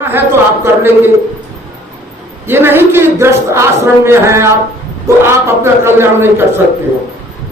है तो आप कर लेंगे। ये नहीं कि ग्रस्त आश्रम में हैं आप तो आप अपना कल्याण नहीं कर सकते हो,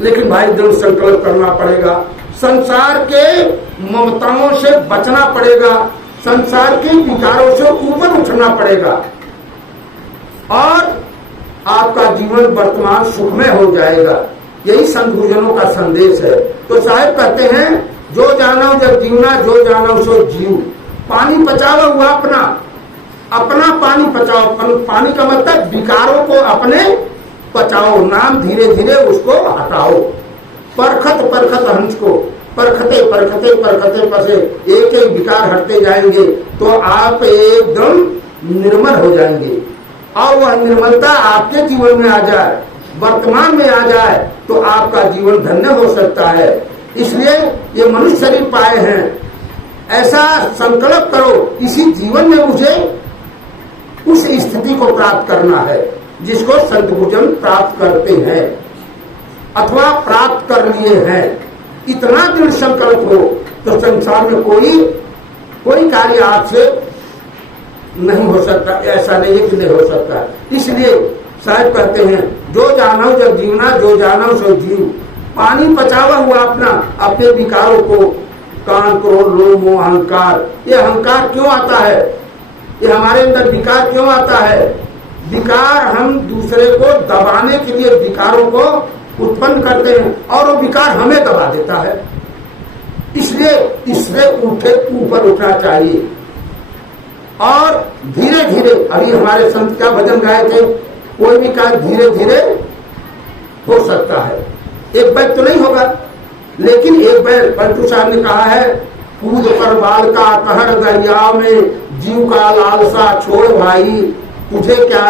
लेकिन भाई दृढ़ संकल्प करना पड़ेगा। संसार के ममताओं से बचना पड़ेगा, संसार के विकारों से ऊपर उठना पड़ेगा और आपका जीवन वर्तमान सुखमय हो जाएगा। यही संत गुरुजनों का संदेश है। तो साहब कहते हैं, जो जानो जब जीवना, जो जानो सो जीव। पानी बचाओ हुआ अपना पानी बचाओ। पानी का मतलब विकारों को अपने बचाओ, नाम धीरे धीरे उसको हटाओ। परखत परखत हंस को परखते परखते परखते पसे एक एक विकार हटते जाएंगे तो आप एकदम निर्मल हो जाएंगे और वह निर्मलता आपके जीवन में आ जाए, वर्तमान में आ जाए तो आपका जीवन धन्य हो सकता है। इसलिए ये मनुष्य शरीर पाए हैं, ऐसा संकल्प करो इसी जीवन में मुझे उस स्थिति को प्राप्त करना है जिसको संत गुरुजन प्राप्त करते हैं अथवा प्राप्त कर लिए हैं। इतना दृढ़ संकल्प हो तो संसार में कोई कार्य आपसे नहीं हो सकता। ऐसा नहीं है कि नहीं हो सकता। इसलिए साहब कहते हैं, जो जानो जब जीवना, जो जानो सो जीव। पानी बचावा हुआ अपने विकारों को, कान क्रोध लोभ मोह अहंकार। ये अहंकार क्यों आता है? ये हमारे अंदर विकार क्यों आता है? विकार हम दूसरे को दबाने के लिए विकारों को उत्पन्न करते हैं और वो विकार हमें दबा देता है। इसलिए इससे ऊपर उठना चाहिए और धीरे धीरे, अभी हमारे संत क्या भजन गाए थे, कोई भी कार्य धीरे धीरे हो सकता है, एक बैग तो नहीं होगा, लेकिन एक बैग। पलटू साहब ने कहा है, कूद पर बाल का कहर दरिया में, जीव का लालसा छोड़ भाई। तुझे क्या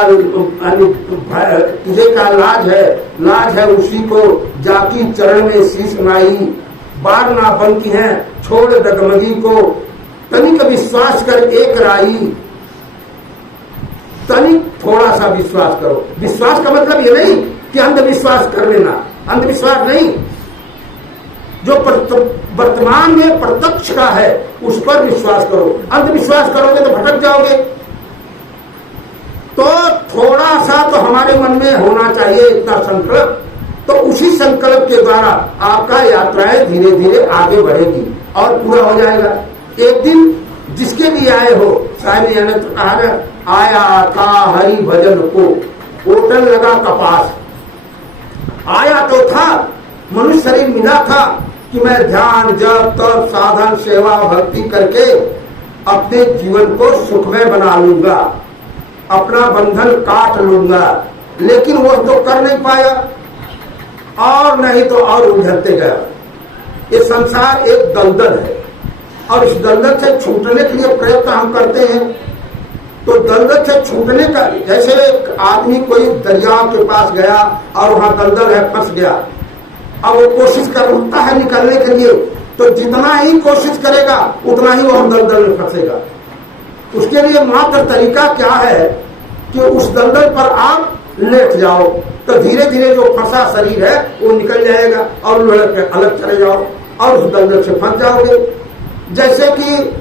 लाज है उसी को जाकी चरण में शीश नाई। बार ना बनती है छोड़ डगमगी को, तनिक विश्वास कर एक राई। तनिक थोड़ा सा विश्वास करो। विश्वास का मतलब ये नहीं कि अंधविश्वास कर लेना, अंधविश्वास नहीं। जो वर्तमान में प्रत्यक्ष का है उस पर विश्वास करो। अंधविश्वास करोगे तो भटक जाओगे। तो थोड़ा सा तो हमारे मन में होना चाहिए इतना संकल्प, तो उसी संकल्प के द्वारा आपका यात्राएं धीरे धीरे आगे बढ़ेगी और पूरा हो जाएगा। एक दिन जिसके लिए आए हो, साहब ने तो कहा ना, आया का हरि भजन को होटल लगा कपास। आया तो था, मनुष्य शरीर मिला था कि मैं ध्यान जप तप साधन सेवा भक्ति करके अपने जीवन को सुखमय बना लूंगा, अपना बंधन काट लूंगा। लेकिन वो तो कर नहीं पाया और नहीं तो और उलझते गया। ये संसार एक दलदल है और इस दलदल से छूटने के लिए प्रयत्न हम करते हैं। तो दलदल से छूटने का, जैसे एक आदमी कोई दरिया के पास गया और वहां दलदल है, फंस गया। अब वो कोशिश करता है निकलने के लिए, तो जितना ही कोशिश करेगा उतना ही वो दलदल में फंसेगा। उसके लिए मात्र तरीका क्या है कि उस दलदल पर आप लेट जाओ, तो धीरे धीरे जो फंसा शरीर है वो निकल जाएगा और अलग चले जाओ और उस दलदल से फंस जाओगे। जैसे कि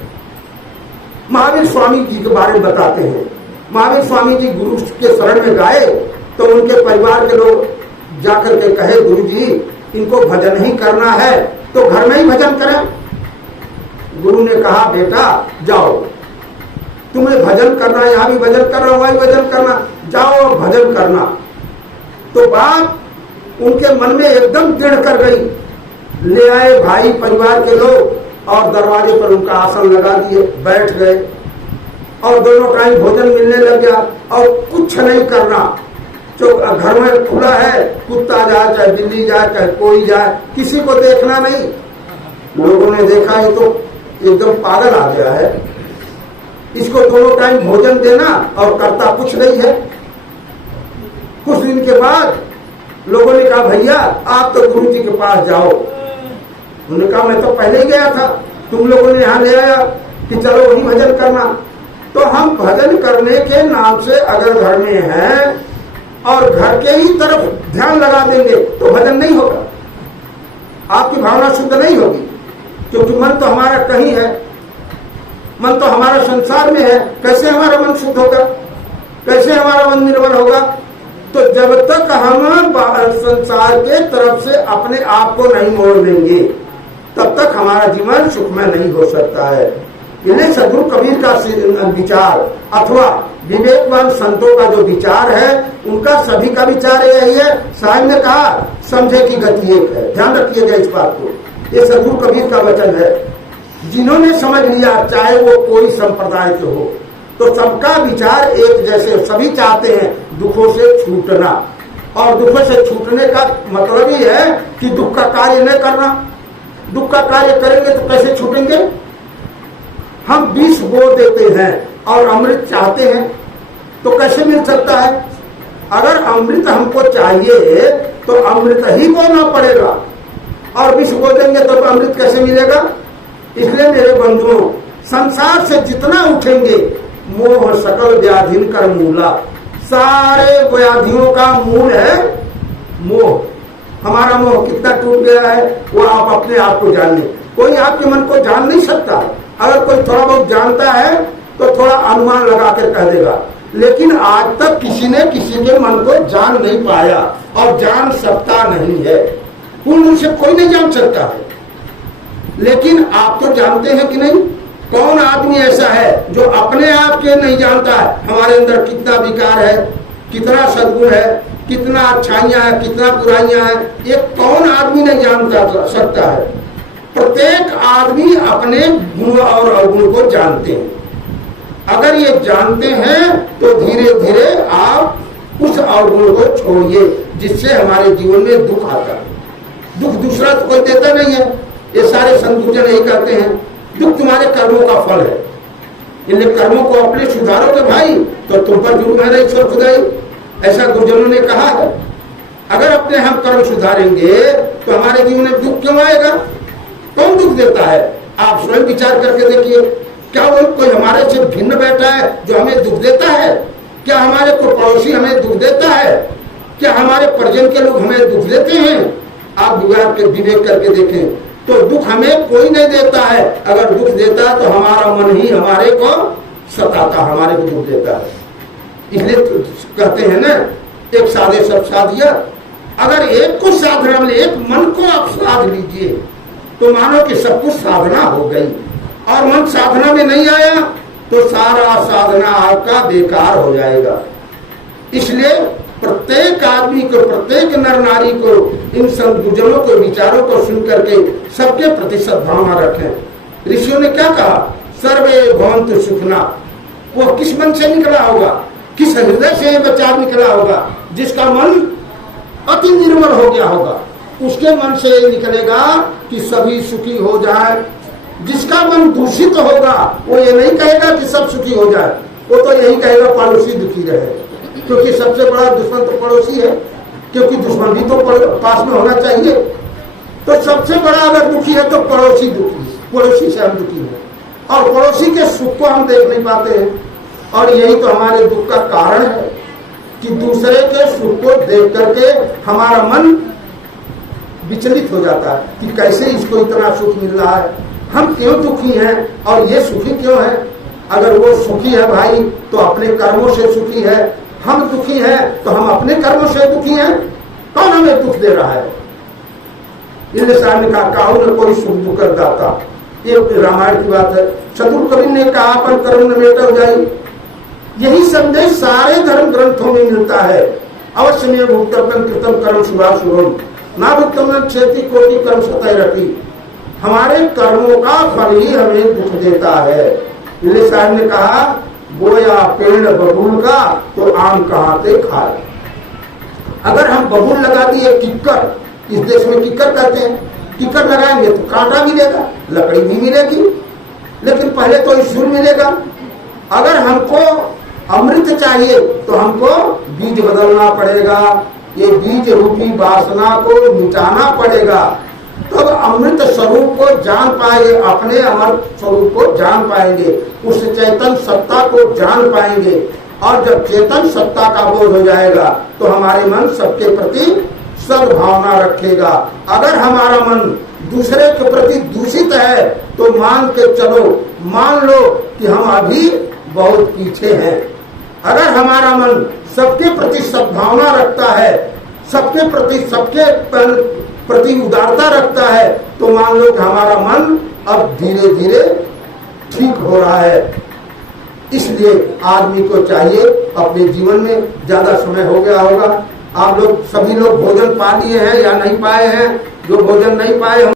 महावीर स्वामी जी के बारे में बताते हैं। महावीर स्वामी जी गुरु के शरण में गए तो उनके परिवार के लोग जाकर के कहे, गुरु जी इनको भजन ही करना है तो घर में ही भजन करें। गुरु ने कहा, बेटा जाओ, तुम्हें भजन करना, यहाँ भी भजन करना, वहाँ भी भजन करना, जाओ और भजन करना। तो बात उनके मन में एकदम दृढ़ कर गई। ले आए भाई परिवार के लोग और दरवाजे पर उनका आसन लगा दिए, बैठ गए और दोनों टाइम भोजन मिलने लग गया और कुछ नहीं करना। जो घर में खुला है, कुत्ता जाए चाहे बिल्ली जाए चाहे कोई जाए, किसी को देखना नहीं। लोगों ने देखा ये तो एकदम पागल आ गया है, इसको दोनों टाइम भोजन देना और करता कुछ नहीं है। कुछ दिन के बाद लोगों ने कहा, भैया आप तो गुरु जी के पास जाओ। उन्होंने कहा, मैं तो पहले ही गया था, तुम लोगों ने यहाँ ले आया कि चलो वही भजन करना। तो हम भजन करने के नाम से अगर घर में हैं और घर के ही तरफ ध्यान लगा देंगे तो भजन नहीं होगा, आपकी भावना शुद्ध नहीं होगी, क्योंकि मन तो हमारा कहीं है। मन तो हमारा संसार में है, कैसे हमारा मन शुद्ध होगा, कैसे हमारा मन निर्मल होगा? तो जब तक हम संसार के तरफ से अपने आप को नहीं मोड़ लेंगे तब तक हमारा जीवन सुखमय नहीं हो सकता है। इसलिए सदगुरु कबीर का विचार अथवा विवेकवान संतों का जो विचार है उनका सभी का विचार यही है। साहब ने कहा समझे की गति एक है, ध्यान रखिएगा इस बात को। ये सदगुरु कबीर का वचन है। जिन्होंने समझ लिया, चाहे वो कोई संप्रदाय के हो, तो सबका विचार एक जैसे, सभी चाहते हैं दुखों से छूटना। और दुखों से छूटने का मतलब ही है कि दुख का कार्य न करना। दुख का कार्य करेंगे तो कैसे छूटेंगे? हम विष बो देते हैं और अमृत चाहते हैं तो कैसे मिल सकता है? अगर अमृत हमको चाहिए तो अमृत ही बोना पड़ेगा, और विष बो देंगे तो अमृत कैसे मिलेगा? इसलिए मेरे बंधुओं, संसार से जितना उठेंगे, मोह सकल व्याधिन कर मूला, सारे व्याधियों का मूल है मोह। हमारा मोह कितना टूट गया है वो आप अपने आप को जानिए। कोई आपके मन को जान नहीं सकता। अगर कोई थोड़ा बहुत जानता है तो थोड़ा अनुमान लगा कर कह देगा, लेकिन आज तक किसी ने किसी के मन को जान नहीं पाया और जान सकता नहीं है। पूर्ण रूप से कोई नहीं जान सकता है, लेकिन आप तो जानते हैं कि नहीं? कौन आदमी ऐसा है जो अपने आप के नहीं जानता है हमारे अंदर कितना विकार है, कितना सद्गुण है, कितना अच्छाइयां है, कितना बुराइयां हैं? ये कौन आदमी नहीं जानता सकता है? प्रत्येक आदमी अपने गुण और अवगुण को जानते हैं। अगर ये जानते हैं तो धीरे धीरे आप उस अवगुण को छोड़िए जिससे हमारे जीवन में दुख आता है। दुख दूसरा तो कोई देता नहीं है। ये सारे संत गुरुजन यही कहते हैं, दुख तुम्हारे कर्मों का फल है। इन कर्मों को अपने सुधारोगे भाई तो तुम पर जुर्म है ईश्वर खुदाई, ऐसा गुरुजनों ने कहा है। अगर अपने हम कर्म सुधारेंगे तो हमारे जीवन में दुख क्यों आएगा? कौन दुख देता है? आप स्वयं विचार करके देखिए। क्या वो कोई हमारे से भिन्न बैठा है जो हमें दुख देता है? क्या हमारे को पड़ोसी हमें दुख देता है? क्या हमारे परिजन के लोग हमें दुख देते हैं? आप विवेक करके देखें तो दुख हमें कोई नहीं देता है। अगर दुख देता है तो हमारा मन ही हमारे को सताता, हमारे को दुख देता है। इसलिए तो कहते हैं ना, एक साधे सब साधिया। अगर एक को साधना में, एक मन को आप साध लीजिए तो मानो कि सब कुछ साधना हो गई। और मन साधना में नहीं आया तो सारा साधना आपका बेकार हो जाएगा। इसलिए प्रत्येक आदमी को, प्रत्येक नर नारी को इन संतजनों के विचारों को सुन करके सबके प्रति सद्भावना रखें। ऋषियों ने क्या कहा? सर्वे भवन्तु सुखिनः। वो किस मन से निकला होगा, किस हृदय से बच्चा निकला होगा? जिसका मन अति निर्मल हो गया होगा, उसके मन से ये निकलेगा कि सभी सुखी हो जाए। जिसका मन दूषित होगा वो ये नहीं कहेगा कि सब सुखी हो जाए, वो तो यही कहेगा पड़ोसी दुखी रहे। क्योंकि सबसे बड़ा दुश्मन तो पड़ोसी है, क्योंकि दुश्मन भी तो पास में होना चाहिए। तो सबसे बड़ा अगर दुखी है तो पड़ोसी दुखी, पड़ोसी से हम दुखी हैं और पड़ोसी के सुख को हम देख नहीं पाते हैं। और यही तो हमारे दुख का कारण है कि दूसरे के सुख को देख करके हमारा मन विचलित हो जाता है कि कैसे इसको इतना सुख मिल रहा है, हम क्यों दुखी हैं और ये सुखी क्यों है? अगर वो सुखी है भाई तो अपने कर्मों से सुखी है, हम दुखी हैं तो हम अपने कर्मों से दुखी हैं। कौन हमें दुख दे रहा है? इसलिए साहब ने कहा, काहू न कोई सुख दुख कर दाता। ये रामायण की बात है। सदगुरु कबीर ने कहा, अपन कर्म न मेट हो जाए। यही संदेश सारे धर्म ग्रंथों में मिलता है। अवश्य में भुक्तम कृतम कर्म शुभाशुभम ना भुक्तम न क्षेति कोटि कर्म सतय रखी। हमारे कर्मों का फल ही हमें दुख देता है। इसलिए साहब ने कहा, बोया पेड़ बबूल का तो आम कहाँ से खाए। अगर हम बबूल लगा दिए, किक्कर, इस देश में किक्कर कहते हैं, किक्कर लगाएंगे तो कांटा मिलेगा, लकड़ी भी मिलेगी, लेकिन पहले तो ईश्वर मिलेगा। अगर हमको अमृत चाहिए तो हमको बीज बदलना पड़ेगा, ये बीज रूपी वासना को मिटाना पड़ेगा, तब अमृत स्वरूप को जान पाएंगे, अपने अमर स्वरूप को जान पाएंगे, उस चेतन सत्ता को जान पाएंगे। और जब चेतन सत्ता का बोध हो जाएगा तो हमारे मन सबके प्रति सद्भावना रखेगा। अगर हमारा मन दूसरे के प्रति दूषित है तो मान के चलो, मान लो कि हम अभी बहुत पीछे हैं। अगर हमारा मन सबके प्रति सद्भावना रखता है, सबके प्रति उदारता रखता है, तो मान लो कि हमारा मन अब धीरे धीरे ठीक हो रहा है। इसलिए आदमी को चाहिए अपने जीवन में, ज्यादा समय हो गया होगा, आप लोग सभी लोग भोजन पा लिए हैं या नहीं पाए हैं? जो भोजन नहीं पाए